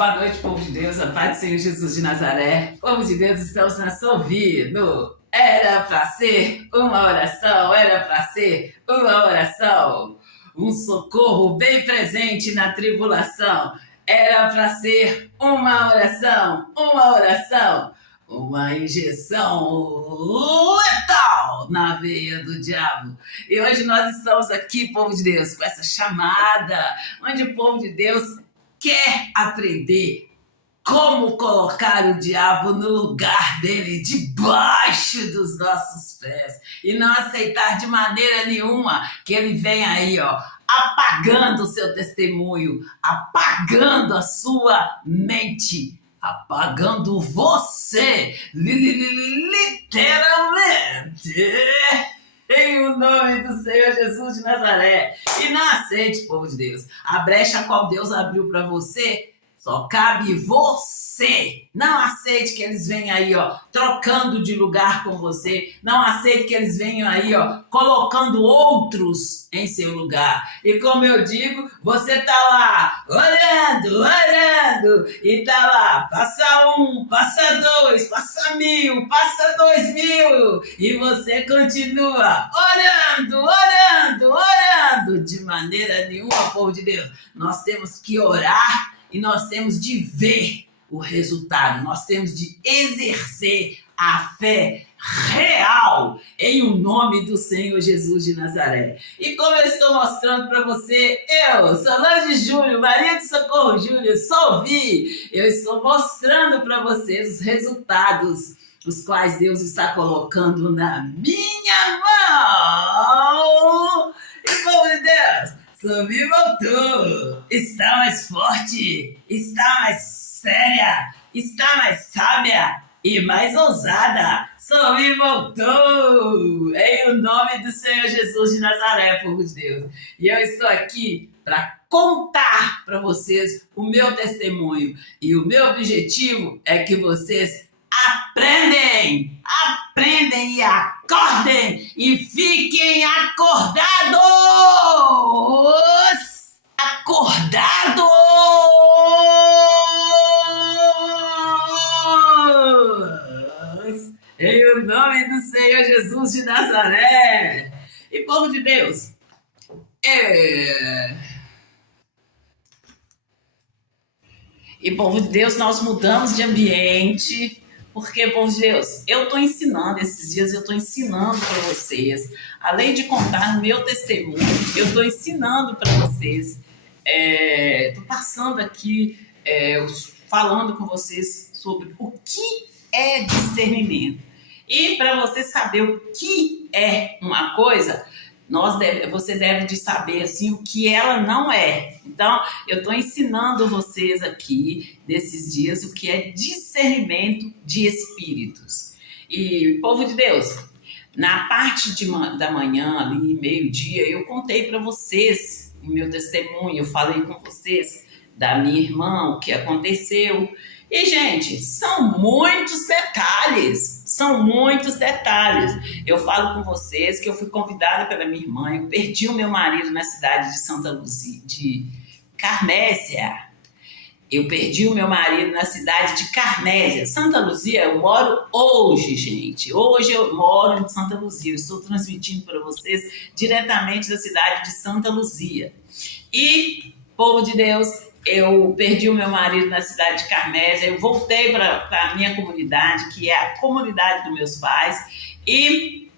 Boa noite, povo de Deus, a paz do Senhor Jesus de Nazaré. Povo de Deus, estamos nessa ouvindo. Era pra ser uma oração, era pra ser uma oração. Um socorro bem presente na tribulação. Era pra ser uma oração, uma oração. Uma injeção letal na veia do diabo. E hoje nós estamos aqui, povo de Deus, com essa chamada, onde o povo de Deus quer aprender como colocar o diabo no lugar dele, debaixo dos nossos pés, e não aceitar de maneira nenhuma que ele venha aí, apagando o seu testemunho, apagando a sua mente, apagando você, literalmente. Em o nome do Senhor Jesus de Nazaré. E não aceite, povo de Deus. A brecha a qual Deus abriu para você, só cabe você. Não aceite que eles venham aí, trocando de lugar com você. Não aceite que eles venham aí, colocando outros em seu lugar. E como eu digo, você tá lá, orando, e tá lá, passa 1, passa 2, passa 1000, passa 2000. E você continua orando, de maneira nenhuma, povo de Deus. Nós temos que orar e nós temos de ver o resultado, nós temos de exercer a fé real em o nome do Senhor Jesus de Nazaré. E como eu estou mostrando para você, eu, Solange Júnior, Maria de Socorro Júnior, Solvi, eu estou mostrando para vocês os resultados, os quais Deus está colocando na minha mão. E povo de Deus, Solvi voltou, está mais forte, está mais séria, está mais sábia e mais ousada. Solvi voltou, em o nome do Senhor Jesus de Nazaré, povo de Deus. E eu estou aqui para contar para vocês o meu testemunho. E o meu objetivo é que vocês aprendem e acordem e fiquem acordados, em o nome do Senhor Jesus de Nazaré. E povo de Deus, nós mudamos de ambiente. Porque, povo de Deus, eu estou ensinando, esses dias eu estou ensinando para vocês, além de contar o meu testemunho, eu estou ensinando para vocês, estou passando aqui, falando com vocês sobre o que é discernimento. E para você saber o que é uma coisa, você deve de saber assim, o que ela não é. Então, eu estou ensinando vocês aqui, nesses dias, o que é discernimento de espíritos. E, povo de Deus, na parte da manhã, ali, meio-dia, eu contei para vocês o meu testemunho, eu falei com vocês da minha irmã, o que aconteceu. E, gente, são muitos detalhes. Eu falo com vocês que eu fui convidada pela minha irmã, eu perdi o meu marido na cidade de Santa Luzia, de Carmésia. Eu perdi o meu marido na cidade de Carmésia. Santa Luzia, eu moro hoje, gente. Hoje eu moro em Santa Luzia. Eu estou transmitindo para vocês diretamente da cidade de Santa Luzia. E, povo de Deus, eu perdi o meu marido na cidade de Carmésia, eu voltei para a minha comunidade, que é a comunidade dos meus pais, e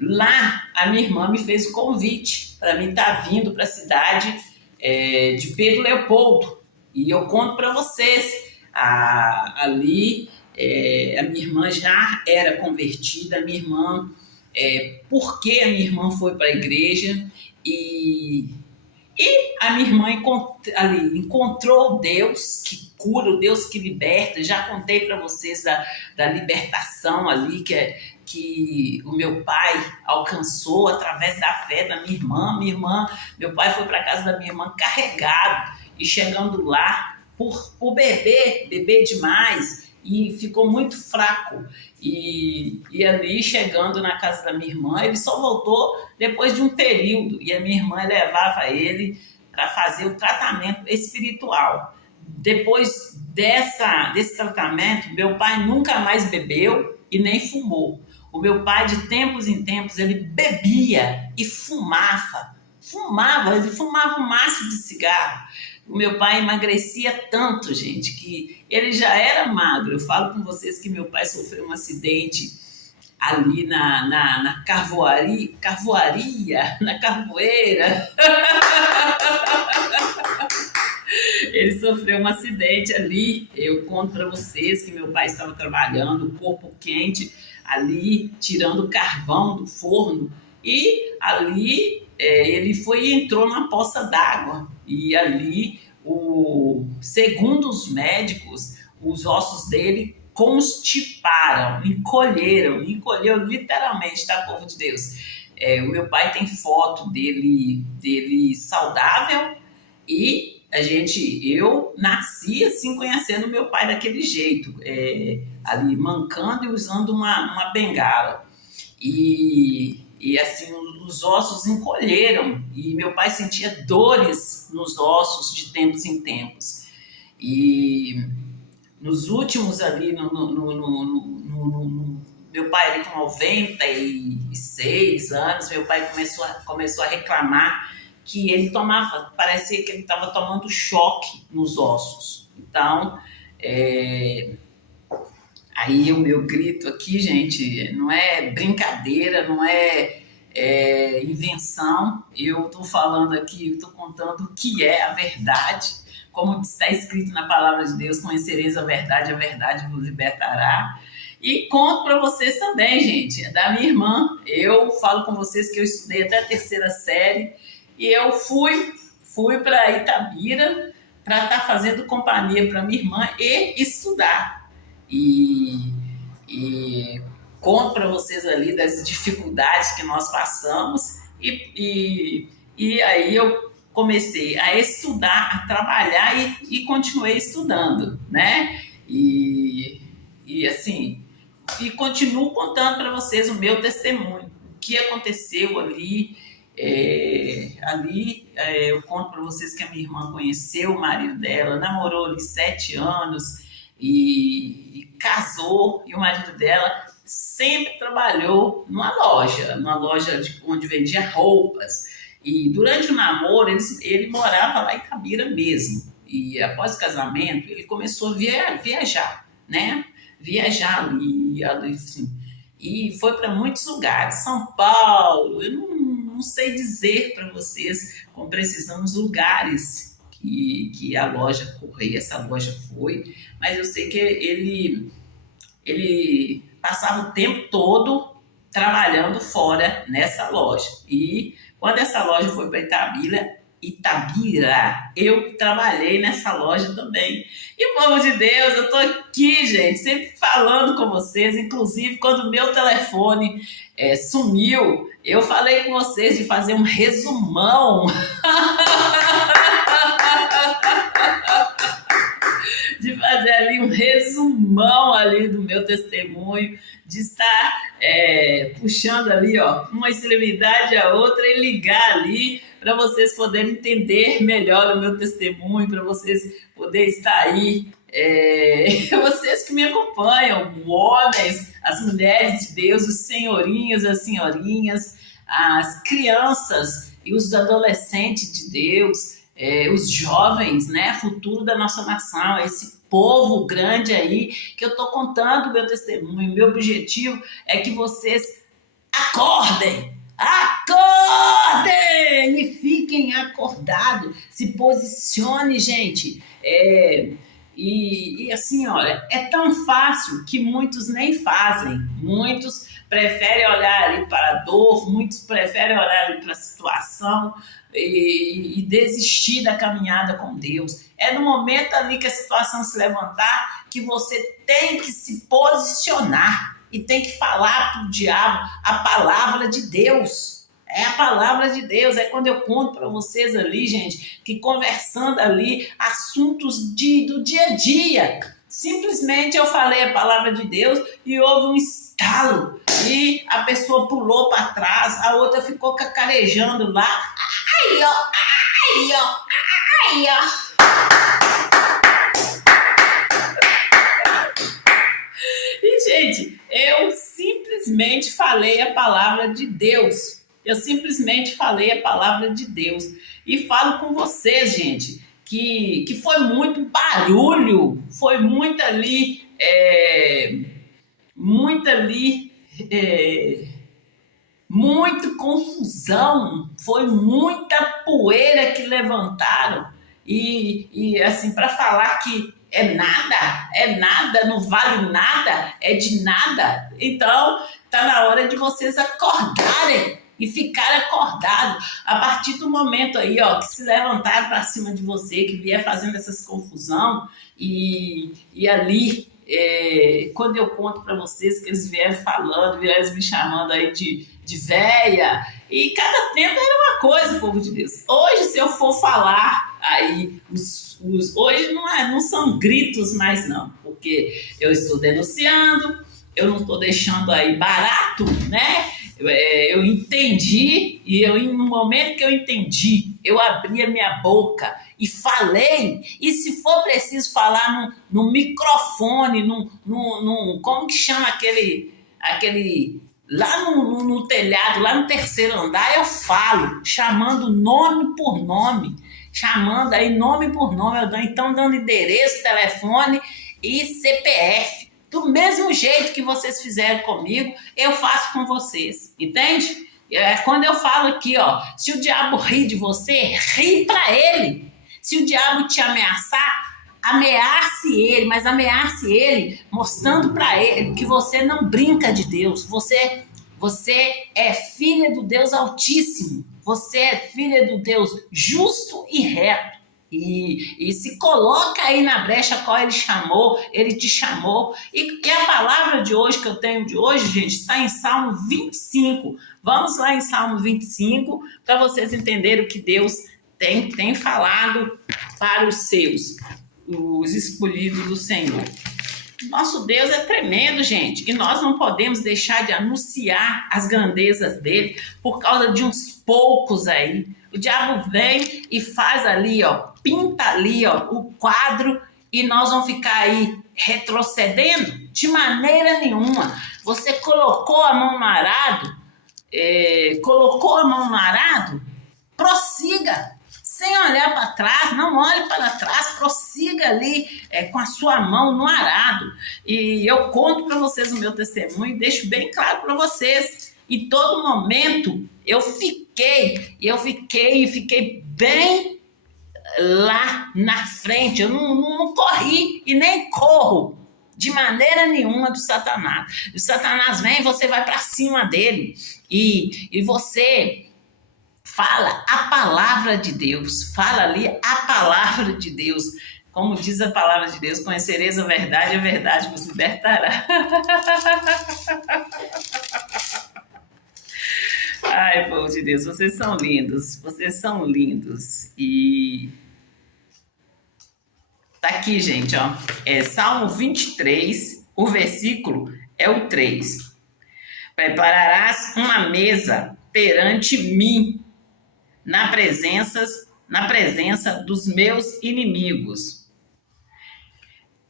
lá a minha irmã me fez o convite para mim estar vindo para a cidade de Pedro Leopoldo. E eu conto para vocês, ali a minha irmã já era convertida, a minha irmã, porque a minha irmã foi para a igreja e a minha irmã encontrou Deus que cura, o Deus que liberta. Já contei para vocês da libertação ali que o meu pai alcançou através da fé da minha irmã. Meu pai foi para a casa da minha irmã carregado e chegando lá por beber demais e ficou muito fraco. E ali, chegando na casa da minha irmã, ele só voltou depois de um período. E a minha irmã levava ele para fazer o tratamento espiritual. depois desse tratamento, meu pai nunca mais bebeu e nem fumou. O meu pai, de tempos em tempos, ele bebia e fumava. Ele fumava um maço de cigarro. O meu pai emagrecia tanto, gente, que ele já era magro. Eu falo com vocês que meu pai sofreu um acidente ali na carvoaria, na carvoeira. Ele sofreu um acidente ali. Eu conto para vocês que meu pai estava trabalhando, o corpo quente, ali, tirando carvão do forno. E ali ele foi e entrou na poça d'água. E ali, segundo os médicos, os ossos dele constiparam, encolheu literalmente, tá, povo de Deus? O meu pai tem foto dele saudável e eu nasci assim, conhecendo meu pai daquele jeito, ali mancando e usando uma bengala. E assim, os ossos encolheram e meu pai sentia dores nos ossos de tempos em tempos. E nos últimos ali, meu pai ali com 96 anos, meu pai começou a reclamar que ele parecia que ele estava tomando choque nos ossos. Então, aí o meu grito aqui, gente, não é brincadeira, não é invenção. Eu estou falando aqui, estou contando o que é a verdade. Como está escrito na palavra de Deus, conhecereis a verdade vos libertará. E conto para vocês também, gente, da minha irmã. Eu falo com vocês que eu estudei até a 3ª série e eu fui para Itabira para estar fazendo companhia para minha irmã e estudar. E conto para vocês ali das dificuldades que nós passamos e aí eu comecei a estudar, a trabalhar e continuei estudando, né? E assim, e continuo contando para vocês o meu testemunho, o que aconteceu ali. Eu conto para vocês que a minha irmã conheceu o marido dela, namorou ali 7 anos e casou, e o marido dela sempre trabalhou numa loja onde vendia roupas. E durante o namoro, ele morava lá em Itabira mesmo. E após o casamento, ele começou a viajar, né? Viajar ali assim. E foi para muitos lugares. São Paulo, eu não sei dizer para vocês com precisão os lugares que a loja Correia, essa loja foi. Mas eu sei que ele passava o tempo todo trabalhando fora nessa loja. E quando essa loja foi para Itabira, eu trabalhei nessa loja também. E, povo de Deus, eu tô aqui, gente, sempre falando com vocês. Inclusive, quando o meu telefone sumiu, eu falei com vocês de fazer um resumão. De fazer ali um resumão ali do meu testemunho, de estar puxando ali, ó, uma extremidade a outra e ligar ali para vocês poderem entender melhor o meu testemunho, para vocês poderem estar aí, vocês que me acompanham, homens, as mulheres de Deus, os senhorinhos, as senhorinhas, as crianças e os adolescentes de Deus, os jovens, né, futuro da nossa nação, esse povo grande aí, que eu tô contando o meu testemunho. Meu objetivo é que vocês acordem e fiquem acordados, se posicione, gente. E assim, olha, é tão fácil que muitos nem fazem, muitos preferem olhar ali para a dor, muitos preferem olhar ali para a situação e desistir da caminhada com Deus. É no momento ali que a situação se levantar que você tem que se posicionar e tem que falar para o diabo a palavra de Deus. É a palavra de Deus. É quando eu conto para vocês ali, gente, que conversando ali assuntos do dia a dia, simplesmente eu falei a palavra de Deus e houve um estalo e a pessoa pulou para trás, a outra ficou cacarejando lá. Ai, ó, ai, ó, ai, ó. simplesmente falei a palavra de Deus. Eu simplesmente falei a palavra de Deus. E falo com vocês, gente, que foi muito barulho, foi muito ali, muita ali, muita confusão, foi muita poeira que levantaram. E assim, para falar que é nada, não vale nada, é de nada. Então, tá na hora de vocês acordarem e ficar acordado a partir do momento aí, ó, que se levantar para cima de você, que vier fazendo essas confusão e ali, quando eu conto para vocês que eles vieram falando, vieram me chamando aí de véia, e cada tempo era uma coisa, povo de Deus. Hoje, se eu for falar aí, hoje não são gritos mais não, porque eu estou denunciando, eu não estou deixando aí barato, né? Eu entendi, e no momento que eu entendi, eu abri a minha boca e falei, e se for preciso falar no microfone, como que chama aquele lá no telhado, lá no terceiro andar, eu falo, chamando nome por nome, chamando aí nome por nome, então dando endereço, telefone e CPF. Do mesmo jeito que vocês fizeram comigo, eu faço com vocês, entende? Quando eu falo aqui, ó, se o diabo ri de você, ri pra ele. Se o diabo te ameaçar, ameace ele, mas ameace ele mostrando pra ele que você não brinca de Deus. Você é filha do Deus Altíssimo. Você é filha do Deus justo e reto. E se coloca aí na brecha qual ele te chamou. E a palavra de hoje, que eu tenho de hoje, gente, está em Salmo 25. Vamos lá em Salmo 25 para vocês entenderem o que Deus tem falado para os seus, os escolhidos do Senhor. Nosso Deus é tremendo, gente, e nós não podemos deixar de anunciar as grandezas dele por causa de uns poucos aí. O diabo vem e faz ali, ó, pinta ali, ó, o quadro, e nós vamos ficar aí retrocedendo? De maneira nenhuma. Você colocou a mão no arado, prossiga. Sem olhar para trás, não olhe para trás, prossiga ali com a sua mão no arado. E eu conto para vocês o meu testemunho e deixo bem claro para vocês. Em todo momento eu fiquei bem lá na frente. Eu não corri e nem corro de maneira nenhuma do Satanás. O Satanás vem e você vai para cima dele. E você fala a palavra de Deus, fala ali a palavra de Deus. Como diz a palavra de Deus, conhecereis a verdade vos libertará. Ai, povo de Deus, vocês são lindos. E tá aqui, gente, ó, Salmo 23, o versículo é o 3. Prepararás uma mesa perante mim, na presença dos meus inimigos.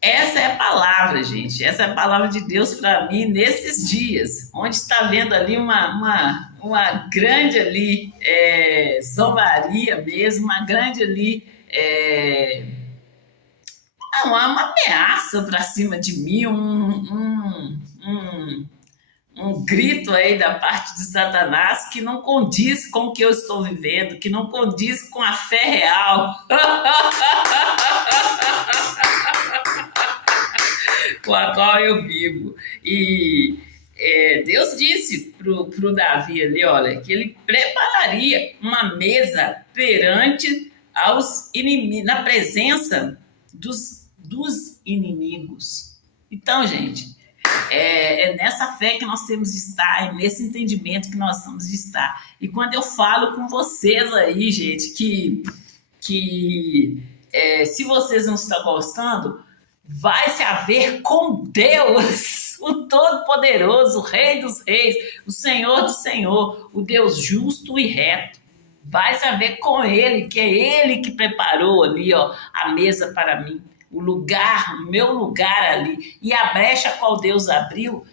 Essa é a palavra, gente. Essa é a palavra de Deus para mim nesses dias, onde está vendo ali uma grande ali zombaria mesmo, uma grande ali uma ameaça para cima de mim, um grito aí da parte de Satanás que não condiz com o que eu estou vivendo, que não condiz com a fé real, com a qual eu vivo. E Deus disse pro Davi ali, olha, que ele prepararia uma mesa perante aos inimigos, na presença dos inimigos. Então, gente, é nessa fé que nós temos de estar, é nesse entendimento que nós temos de estar. E quando eu falo com vocês aí, gente, que se vocês não estão gostando, vai se haver com Deus, o Todo-Poderoso, o Rei dos Reis, o Senhor do Senhor, o Deus justo e reto. Vai se haver com Ele, que é Ele que preparou ali, ó, a mesa para mim. O meu lugar ali. E a brecha a qual Deus abriu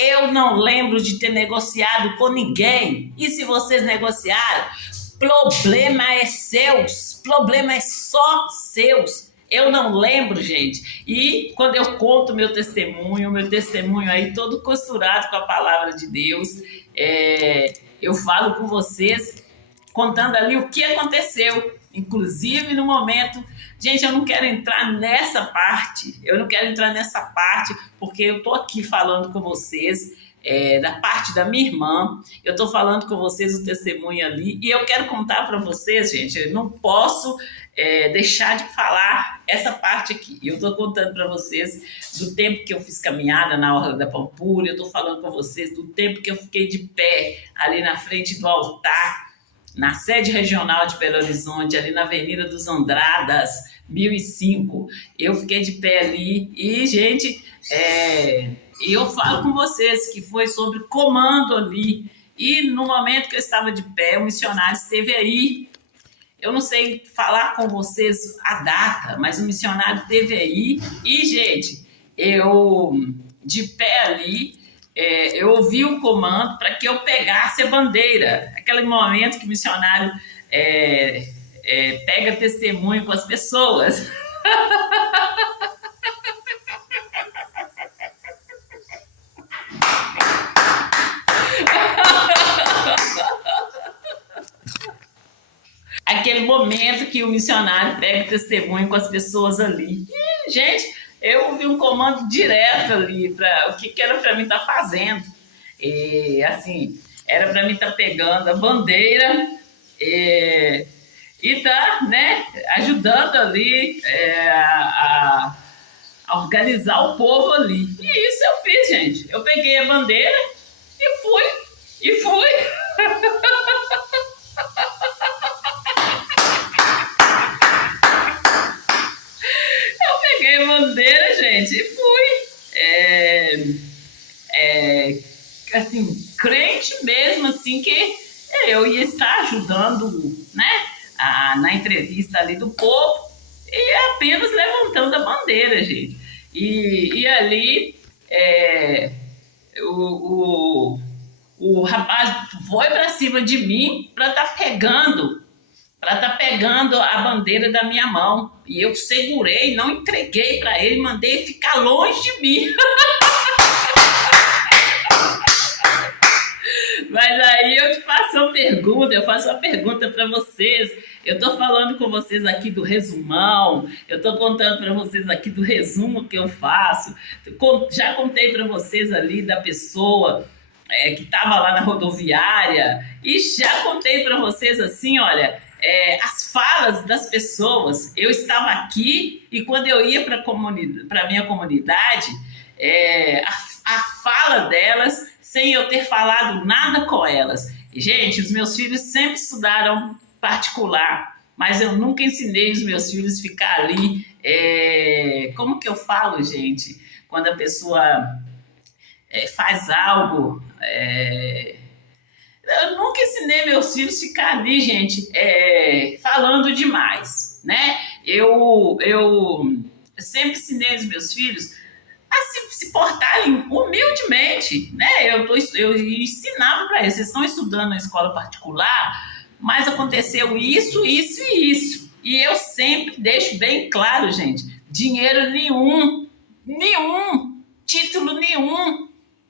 Eu não lembro de ter negociado com ninguém. E se vocês negociaram, problema é seus. Problema é só seus. Eu não lembro, gente. E quando eu conto meu testemunho aí todo costurado com a palavra de Deus, eu falo com vocês, contando ali o que aconteceu, inclusive no momento. Gente, eu não quero entrar nessa parte, porque eu tô aqui falando com vocês da parte da minha irmã, eu tô falando com vocês o testemunho ali, e eu quero contar para vocês, gente, eu não posso deixar de falar essa parte aqui. Eu tô contando para vocês do tempo que eu fiz caminhada na Orla da Pampulha, eu tô falando com vocês do tempo que eu fiquei de pé ali na frente do altar, na sede regional de Belo Horizonte, ali na Avenida dos Andradas, 1005. Eu fiquei de pé ali e, gente, eu falo com vocês que foi sobre comando ali. E no momento que eu estava de pé, o missionário esteve aí. Eu não sei falar com vocês a data, mas o missionário esteve aí. E, gente, eu de pé ali, eu ouvi o comando para que eu pegasse a bandeira. Aquele momento que o missionário pega testemunho com as pessoas. Aquele momento que o missionário pega testemunho com as pessoas ali. E, gente, eu ouvi um comando direto ali para o que era para mim estar fazendo. E, assim, era para mim estar pegando a bandeira e tá, né, ajudando ali a organizar o povo ali. E isso eu fiz, gente. Eu peguei a bandeira e fui. Peguei a bandeira, gente, e fui. Assim, crente mesmo, assim, que eu ia estar ajudando, né, na entrevista ali do povo e apenas levantando a bandeira, gente. E ali o rapaz foi para cima de mim para estar pegando a bandeira da minha mão. E eu segurei, não entreguei para ele, mandei ficar longe de mim. Mas aí eu faço uma pergunta para vocês. Eu estou falando com vocês aqui do resumão, eu estou contando para vocês aqui do resumo que eu faço. Já contei para vocês ali da pessoa que estava lá na rodoviária, e já contei para vocês assim, olha, as falas das pessoas. Eu estava aqui e quando eu ia para a minha comunidade, a fala delas, sem eu ter falado nada com elas. Gente, os meus filhos sempre estudaram particular, mas eu nunca ensinei os meus filhos a ficar ali. Como que eu falo, gente? Quando a pessoa faz algo... eu nunca ensinei meus filhos a ficar ali, gente, falando demais, né? Eu sempre ensinei os meus filhos a se portarem humildemente, né? Eu ensinava para eles, vocês estão estudando na escola particular, mas aconteceu isso, isso e isso. E eu sempre deixo bem claro, gente, dinheiro nenhum, título nenhum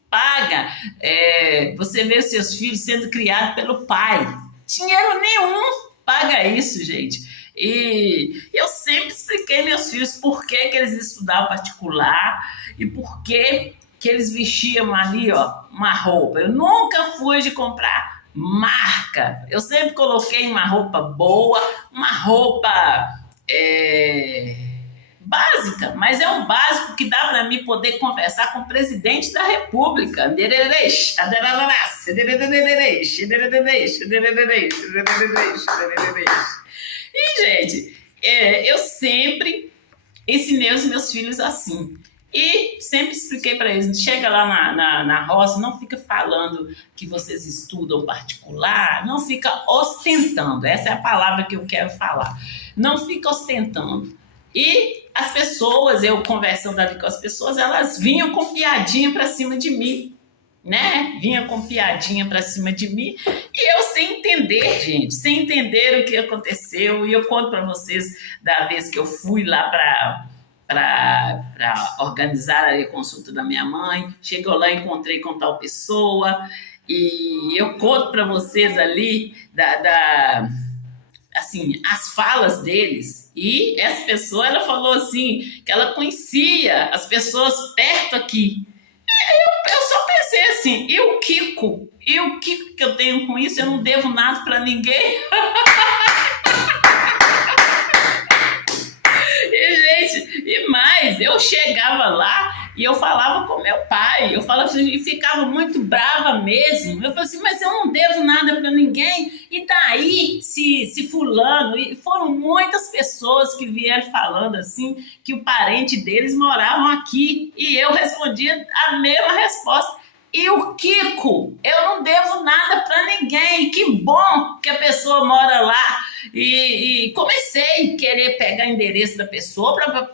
paga. Você vê os seus filhos sendo criados pelo pai. Dinheiro nenhum paga isso, gente. E eu sempre expliquei meus filhos por que eles estudavam particular e por que eles vestiam ali, ó, uma roupa. Eu nunca fui de comprar marca. Eu sempre coloquei uma roupa boa, uma roupa básica, mas é um básico que dá para mim poder conversar com o presidente da República. E, gente, eu sempre ensinei os meus filhos assim. E sempre expliquei para eles, chega lá na roça, não fica falando que vocês estudam particular, não fica ostentando, essa é a palavra que eu quero falar, não fica ostentando. E as pessoas, eu conversando ali com as pessoas, elas vinham com piadinha para cima de mim. né? Vinha com piadinha pra cima de mim e eu sem entender, gente, sem entender o que aconteceu. E eu conto pra vocês da vez que eu fui lá para organizar a consulta da minha mãe. Chegou lá, encontrei com tal pessoa e eu conto para vocês ali assim, as falas deles. E essa pessoa, ela falou assim, que ela conhecia as pessoas perto aqui. Eu só pensei assim, e o Kiko? E o Kiko que eu tenho com isso? Eu não devo nada para ninguém. E, gente, e mais, eu chegava lá e eu falava com meu pai, eu falava assim, e ficava muito brava mesmo. Eu falei assim, mas eu não devo nada para ninguém. E daí, se fulano, e foram muitas pessoas que vieram falando assim, que o parente deles moravam aqui. E eu respondia a mesma resposta. E o Kiko, eu não devo nada para ninguém. Que bom que a pessoa mora lá. E comecei a querer pegar o endereço da pessoa para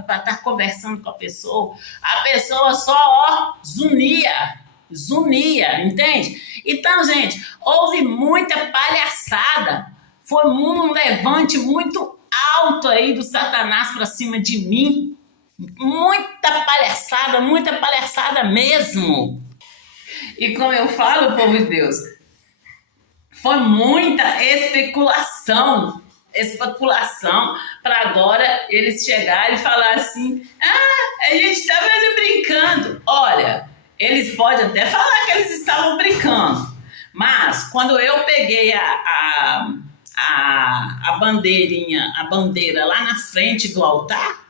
estar conversando com a pessoa. A pessoa só, ó, zunia, entende? Então, gente, houve muita palhaçada. Foi um levante muito alto aí do Satanás para cima de mim. Muita palhaçada mesmo. E como eu falo, povo de Deus, foi muita especulação para agora eles chegarem e falar assim, a gente estava brincando. Olha, eles podem até falar que eles estavam brincando, mas quando eu peguei a bandeira lá na frente do altar,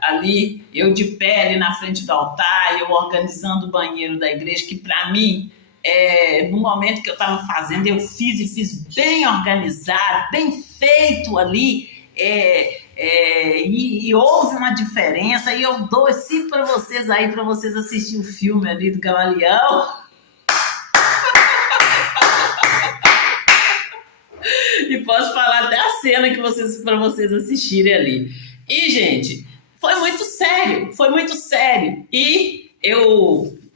ali eu de pé ali na frente do altar, eu organizando o banheiro da igreja, que para mim, no momento que eu estava fazendo, eu fiz bem organizado, bem feito ali, e houve uma diferença. E eu dou esse para vocês aí, para vocês assistirem o filme ali do Camaleão. E posso falar até a cena que para vocês assistirem ali. E, gente, foi muito sério. E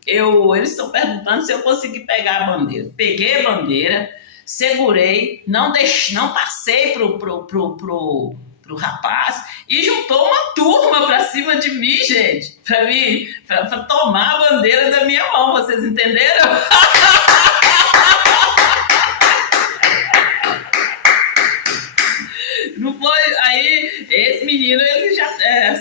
eles estão perguntando se eu consegui pegar a bandeira. Peguei a bandeira, segurei, não passei pro rapaz e juntou uma turma pra cima de mim, gente, pra tomar a bandeira da minha mão. Vocês entenderam? Não foi? Aí, esse menino, ele já...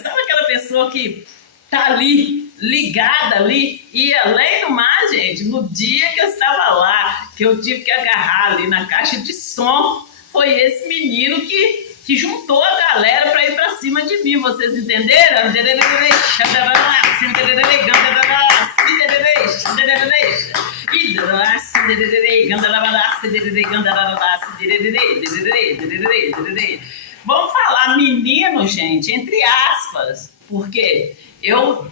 sabe aquela pessoa que tá ali, ligada ali? E além do mais, gente, no dia que eu estava lá, que eu tive que agarrar ali na caixa de som, foi esse menino que juntou a galera para ir para cima de mim. Vocês entenderam? Vamos falar menino, gente, entre aspas, porque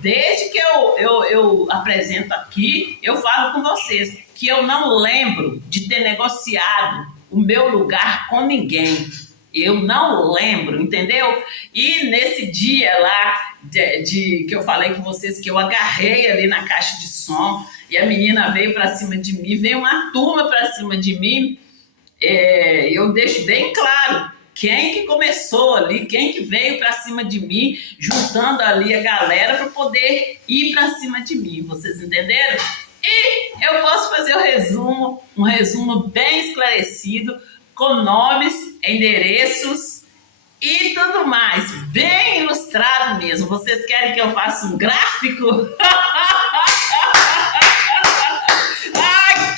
desde que eu apresento aqui, eu falo com vocês que eu não lembro de ter negociado o meu lugar com ninguém. Eu não lembro, entendeu? E nesse dia lá que eu falei com vocês, que eu agarrei ali na caixa de som e a menina veio para cima de mim, veio uma turma para cima de mim, eu deixo bem claro quem que começou ali, quem que veio para cima de mim, juntando ali a galera para poder ir para cima de mim. Vocês entenderam? E eu posso fazer um resumo bem esclarecido, com nomes, endereços e tudo mais, bem ilustrado mesmo. Vocês querem que eu faça um gráfico?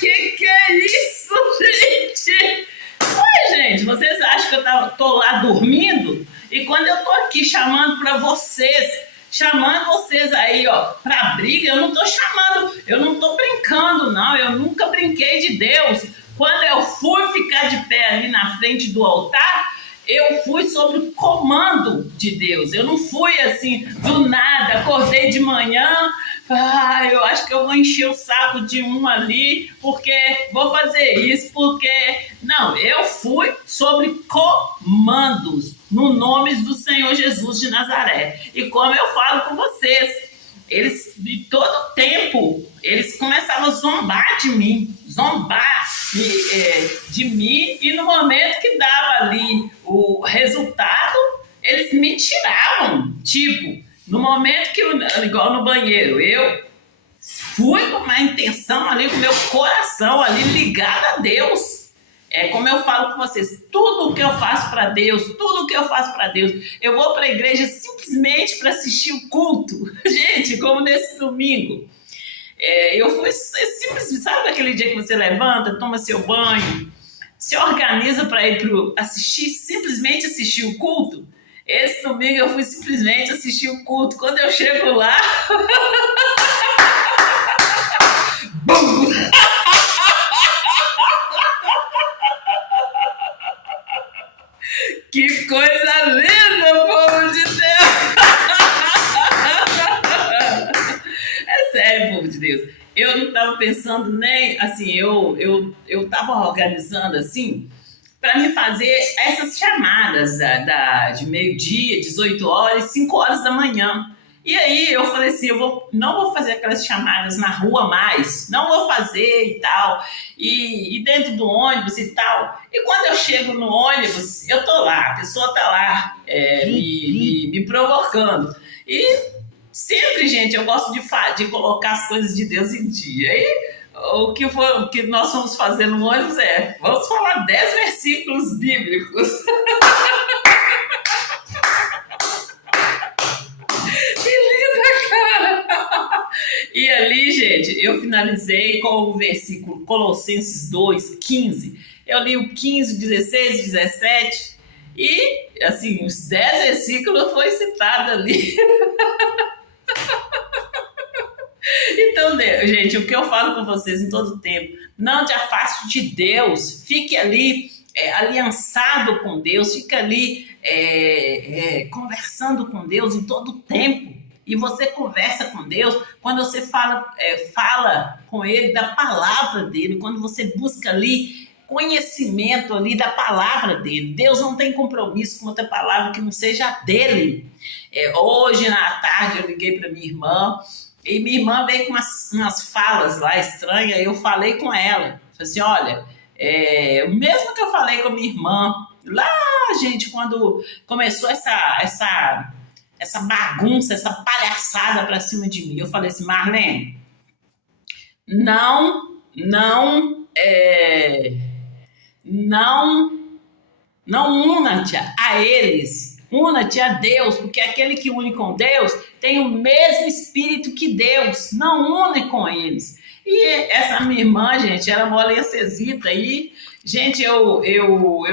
Que é isso, gente? Oi, gente, vocês acham que eu tô lá dormindo? E quando eu tô aqui chamando vocês aí, ó, pra briga, eu não tô brincando, não. Eu nunca brinquei de Deus. Quando eu fui ficar de pé ali na frente do altar, eu fui sob o comando de Deus. Eu não fui assim, do nada, acordei de manhã, eu acho que eu vou encher o saco de um ali, porque vou fazer isso, porque... Não, eu fui sobre comandos, no nome do Senhor Jesus de Nazaré. E como eu falo com vocês, eles, de todo tempo, eles começavam a zombar de mim, de mim, e no momento que dava ali o resultado, eles me tiravam. Tipo, no momento que, igual no banheiro, eu fui com uma intenção ali, com o meu coração ali ligado a Deus. É como eu falo com vocês, tudo que eu faço para Deus, eu vou para a igreja simplesmente para assistir o culto. Gente, como nesse domingo. Eu fui simples, sabe aquele dia que você levanta, toma seu banho, se organiza para ir simplesmente assistir o culto? Esse domingo eu fui simplesmente assistir o culto. Quando eu chego lá, bum! Que coisa linda, povo de Deus! É sério, povo de Deus. Eu não estava pensando nem, assim, eu estava organizando, assim, para me fazer essas chamadas de meio-dia, 18 horas, 5 horas da manhã. E aí eu falei assim, não vou fazer aquelas chamadas na rua mais, não vou fazer e tal, e dentro do ônibus e tal. E quando eu chego no ônibus, eu tô lá, a pessoa tá lá me provocando. E sempre, gente, eu gosto de colocar as coisas de Deus em dia. E o que nós vamos fazer no ônibus vamos falar 10 versículos bíblicos. E ali, gente, eu finalizei com o versículo Colossenses 2:15. Eu li o 15, 16, 17 e, assim, os 10 versículos foi citado ali. Então, gente, o que eu falo com vocês em todo tempo, não te afaste de Deus, fique ali aliançado com Deus, fique ali conversando com Deus em todo tempo. E você conversa com Deus quando você fala com Ele da palavra dEle, quando você busca ali conhecimento ali da palavra dEle. Deus não tem compromisso com outra palavra que não seja dEle. Hoje, na tarde, eu liguei para minha irmã, e minha irmã veio com umas falas lá estranhas, eu falei com ela. Falei assim, olha, o mesmo que eu falei com a minha irmã, lá, gente, quando começou essa bagunça, essa palhaçada pra cima de mim. Eu falei assim, Marlene, não una-te a eles, una-te a Deus, porque aquele que une com Deus tem o mesmo espírito que Deus, não une com eles. E essa minha irmã, gente, era molecezita, e, gente, eu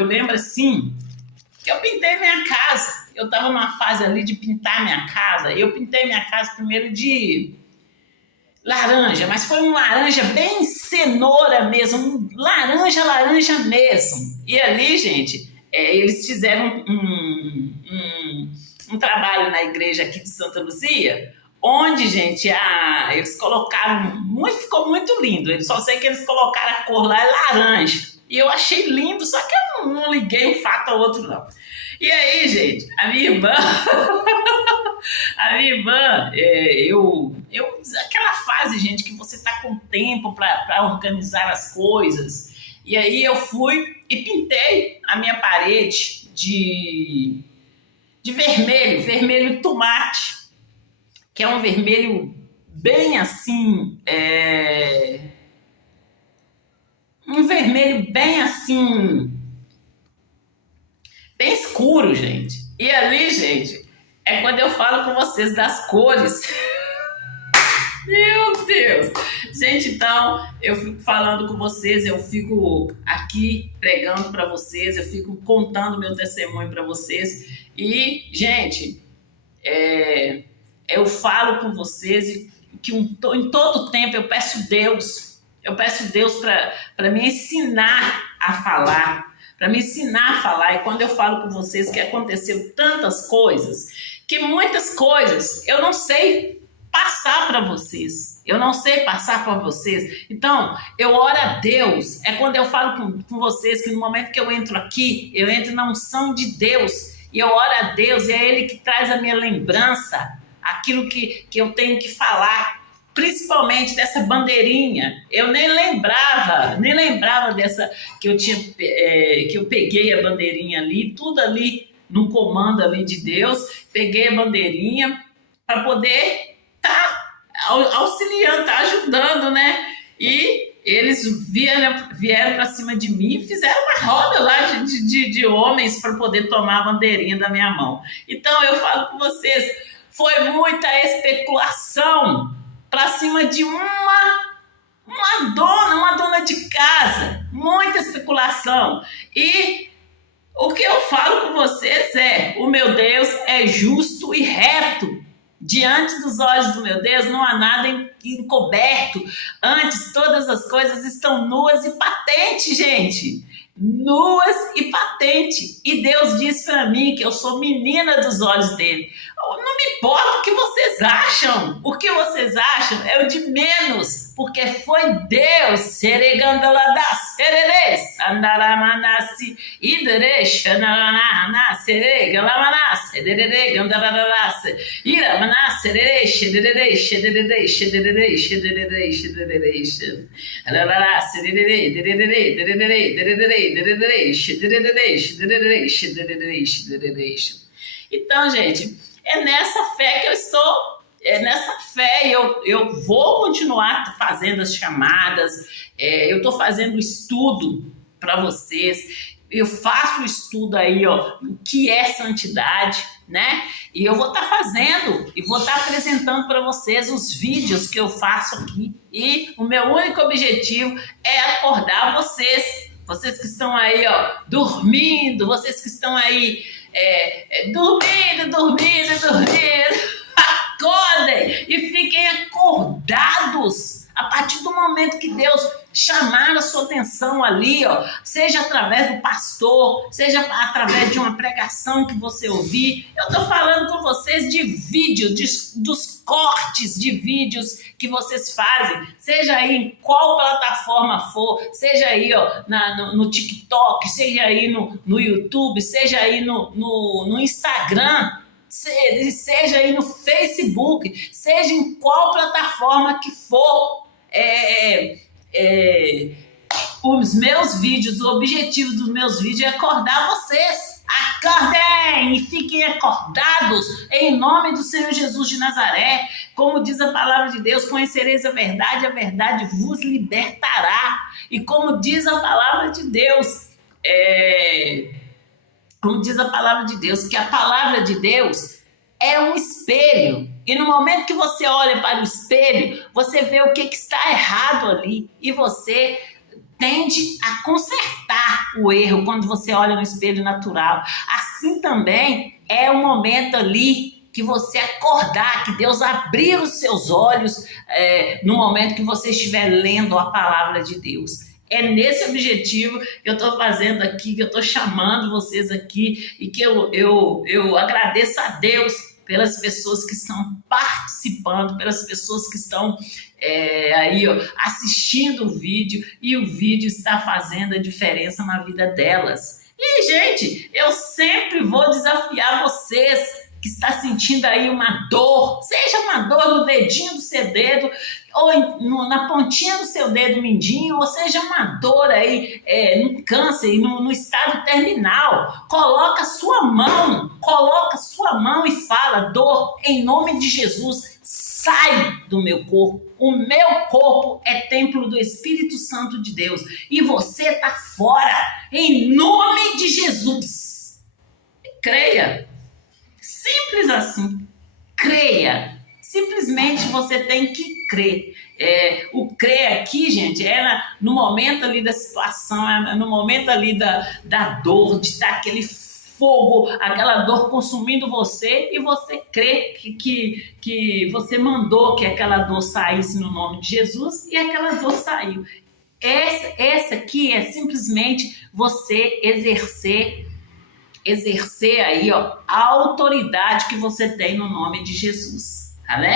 lembro assim, que eu pintei minha casa. Eu estava numa fase ali de pintar minha casa. Eu pintei minha casa primeiro de laranja, mas foi um laranja bem cenoura mesmo, um laranja mesmo. E ali, gente, eles fizeram um trabalho na igreja aqui de Santa Luzia, onde, gente, eles colocaram, ficou muito lindo. Eu só sei que eles colocaram a cor lá, laranja. E eu achei lindo, só que eu não liguei um fato ao outro, não. E aí, gente, a minha irmã, aquela fase, gente, que você tá com tempo para organizar as coisas. E aí eu fui e pintei a minha parede de vermelho tomate, que é um vermelho bem assim, um vermelho bem assim, bem escuro, gente. E ali, gente, é quando eu falo com vocês das cores. Meu Deus! Gente, então, eu fico falando com vocês, eu fico aqui pregando para vocês, eu fico contando meu testemunho para vocês. E, gente, eu falo com vocês que em todo tempo eu peço Deus para me ensinar a falar, E quando eu falo com vocês que aconteceu tantas coisas, que muitas coisas eu não sei passar para vocês. Então, eu oro a Deus. É quando eu falo com vocês que no momento que eu entro aqui, eu entro na unção de Deus. E eu oro a Deus, e é Ele que traz a minha lembrança aquilo que eu tenho que falar, principalmente dessa bandeirinha. Eu nem lembrava dessa, que eu peguei a bandeirinha ali, tudo ali no comando ali de Deus, peguei a bandeirinha para poder estar auxiliando, estar ajudando, né? E eles vieram para cima de mim e fizeram uma roda lá de homens para poder tomar a bandeirinha da minha mão. Então eu falo com vocês, foi muita especulação para cima de uma dona de casa, muita especulação. E o que eu falo com vocês é, o meu Deus é justo e reto. Diante dos olhos do meu Deus não há nada encoberto. Antes, todas as coisas estão nuas e patentes, gente. Nuas e patentes. E Deus diz para mim que eu sou menina dos olhos dele. Não me importa o que vocês acham. O que vocês acham é o de menos. Porque foi Deus. Seregandaladas, sereres, andaramanasi, ideresh, anaranas, seregalamanás, sederere, gandaradas, iramanas, sereresh, sedereresh, sedereresh, sedereresh, sedereresh, sedereresh, alaras, sederere, derere, derere, derere, derere, sedereresh, sedereresh, sedereresh, sedereresh. Então, gente, é nessa fé que eu estou. É nessa fé eu vou continuar fazendo as chamadas, eu estou fazendo estudo para vocês, eu faço o estudo aí, ó, o que é santidade, né? E eu vou estar fazendo e vou estar apresentando para vocês os vídeos que eu faço aqui. E o meu único objetivo é acordar vocês que estão aí, ó, dormindo, vocês que estão aí dormindo. Acordem e fiquem acordados a partir do momento que Deus chamar a sua atenção ali, ó, seja através do pastor, seja através de uma pregação que você ouvir. Eu estou falando com vocês de vídeo, dos cortes de vídeos que vocês fazem, seja aí em qual plataforma for, seja aí, ó, no TikTok, seja aí no YouTube, seja aí no Instagram, seja aí no Facebook, seja em qual plataforma que for, os meus vídeos, o objetivo dos meus vídeos é acordar vocês. Acordem e fiquem acordados em nome do Senhor Jesus de Nazaré. Como diz a palavra de Deus, conhecereis a verdade vos libertará. E como diz a palavra de Deus, que a palavra de Deus é um espelho. E no momento que você olha para o espelho, você vê o que está errado ali. E você tende a consertar o erro quando você olha no espelho natural. Assim também é o momento ali que você acordar, que Deus abrir os seus olhos no momento que você estiver lendo a palavra de Deus. É nesse objetivo que eu estou fazendo aqui, que eu estou chamando vocês aqui e que eu agradeço a Deus pelas pessoas que estão participando, pelas pessoas que estão aí, ó, assistindo o vídeo, e o vídeo está fazendo a diferença na vida delas. E, gente, eu sempre vou desafiar vocês que está sentindo aí uma dor, seja uma dor no dedinho do seu dedo, ou na pontinha do seu dedo mindinho, ou seja uma dor aí no câncer, no estado terminal. Coloca sua mão e fala: dor, em nome de Jesus, sai do meu corpo. O meu corpo é templo do Espírito Santo de Deus e você está fora, em nome de Jesus. Creia. Simples assim. Creia. Simplesmente você tem que crer. O crer aqui, gente, era no momento ali da situação, no momento ali da dor, de estar aquele fogo, aquela dor consumindo você, e você crê que você mandou que aquela dor saísse no nome de Jesus, e aquela dor saiu. Essa aqui é simplesmente você exercer aí, ó, a autoridade que você tem no nome de Jesus. Amém?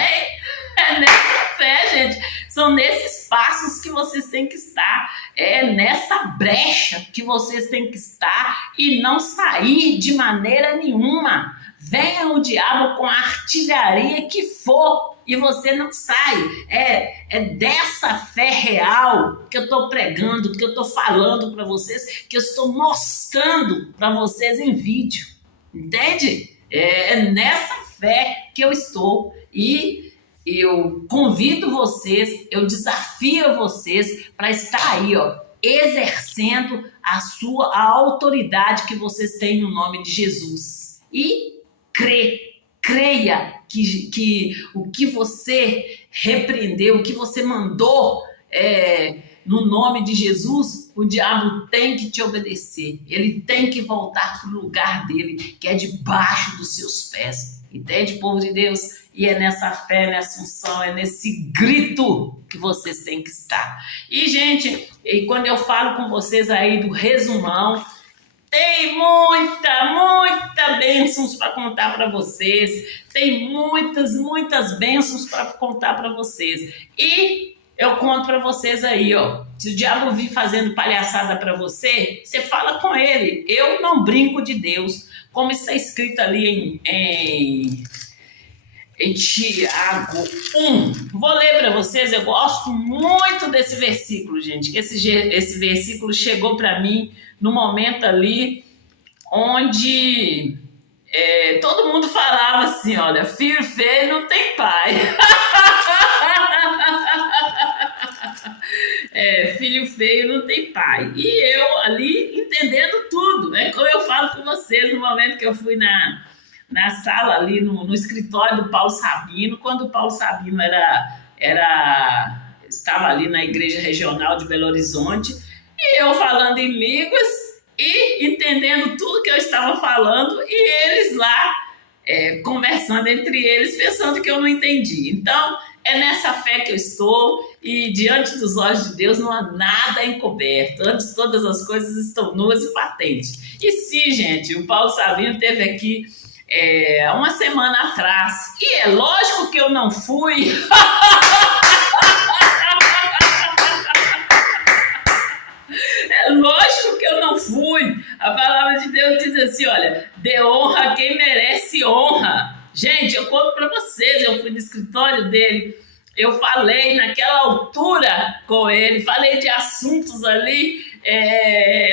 É nessa fé, gente. São nesses passos que vocês têm que estar. É nessa brecha que vocês têm que estar e não sair de maneira nenhuma. venha o diabo com a artilharia que for e você não sai. É dessa fé real que eu estou pregando, que eu estou falando para vocês, que eu estou mostrando para vocês em vídeo. Entende? É nessa fé que eu estou. E eu convido vocês, eu desafio vocês para estar aí, ó, exercendo a autoridade que vocês têm no nome de Jesus. E creia que o que você repreendeu, o que você mandou no nome de Jesus, o diabo tem que te obedecer. Ele tem que voltar para o lugar dele, que é debaixo dos seus pés. Entende, povo de Deus? E é nessa fé, nessa unção, é nesse grito que vocês têm que estar. E, gente, quando eu falo com vocês aí do resumão, tem muita bênçãos para contar para vocês. Tem muitas bênçãos para contar para vocês. E eu conto para vocês aí, ó. Se o diabo vir fazendo palhaçada para você, você fala com ele. Eu não brinco de Deus. Como está escrito ali em Tiago 1. Vou ler para vocês, eu gosto muito desse versículo, gente. Esse versículo chegou para mim no momento ali onde todo mundo falava assim, olha, filho feio não tem pai. Filho feio não tem pai. E eu ali entendendo tudo, né? Como eu falo com vocês no momento que eu fui na sala ali, no escritório do Paulo Sabino, quando o Paulo Sabino estava ali na Igreja Regional de Belo Horizonte, e eu falando em línguas e entendendo tudo que eu estava falando, e eles lá conversando entre eles, pensando que eu não entendi. Então, é nessa fé que eu estou, e diante dos olhos de Deus não há nada encoberto. Antes todas as coisas estão nuas e patentes. E sim, gente, o Paulo Sabino esteve aqui uma semana atrás, e é lógico que eu não fui. É lógico que eu não fui. A palavra de Deus diz assim, olha, dê honra a quem merece honra. Gente, eu conto para vocês, eu fui no escritório dele, eu falei naquela altura com ele, falei de assuntos ali,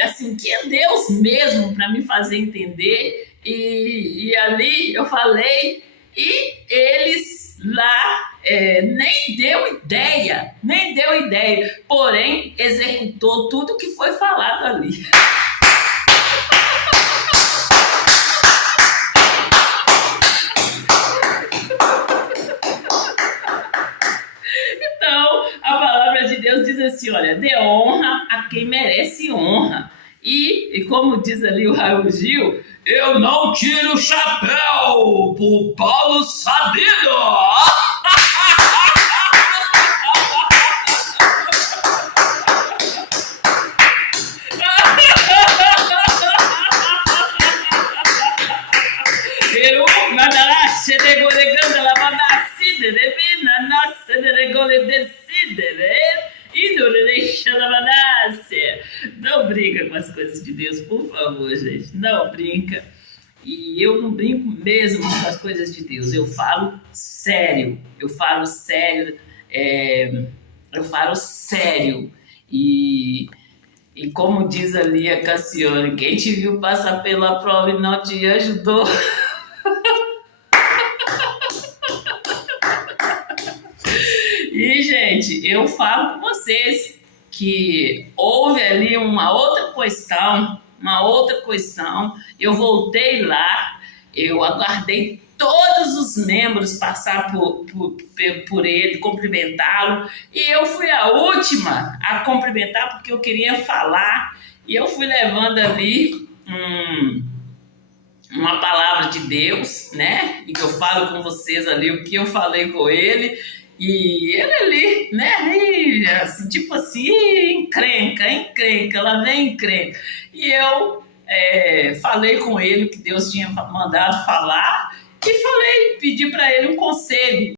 assim, que é Deus mesmo para me fazer entender, e ali eu falei, e eles lá nem deu ideia, porém executou tudo que foi falado ali. Então, a palavra de Deus diz assim, olha, dê honra a quem merece honra. E como diz ali o Raul Gil, eu não tiro o chapéu pro Paulo Sabino. Eu mandarás delegando la manacide devina nasce delegole decide, né? E não deixa da manácia. Não brinca com as coisas de Deus, por favor, gente. Não brinca. E eu não brinco mesmo com as coisas de Deus. Eu falo sério. Eu falo sério. E como diz ali a Cassiane, quem te viu passar pela prova e não te ajudou. E, gente, eu falo com vocês que houve ali uma outra questão, eu voltei lá, eu aguardei todos os membros passar por ele, cumprimentá-lo, e eu fui a última a cumprimentar porque eu queria falar, e eu fui levando ali uma palavra de Deus, né? E que eu falo com vocês ali o que eu falei com ele. E ele ali, né, e assim, tipo assim, encrenca, lá vem encrenca. E eu falei com ele o que Deus tinha mandado falar e pedi para ele um conselho.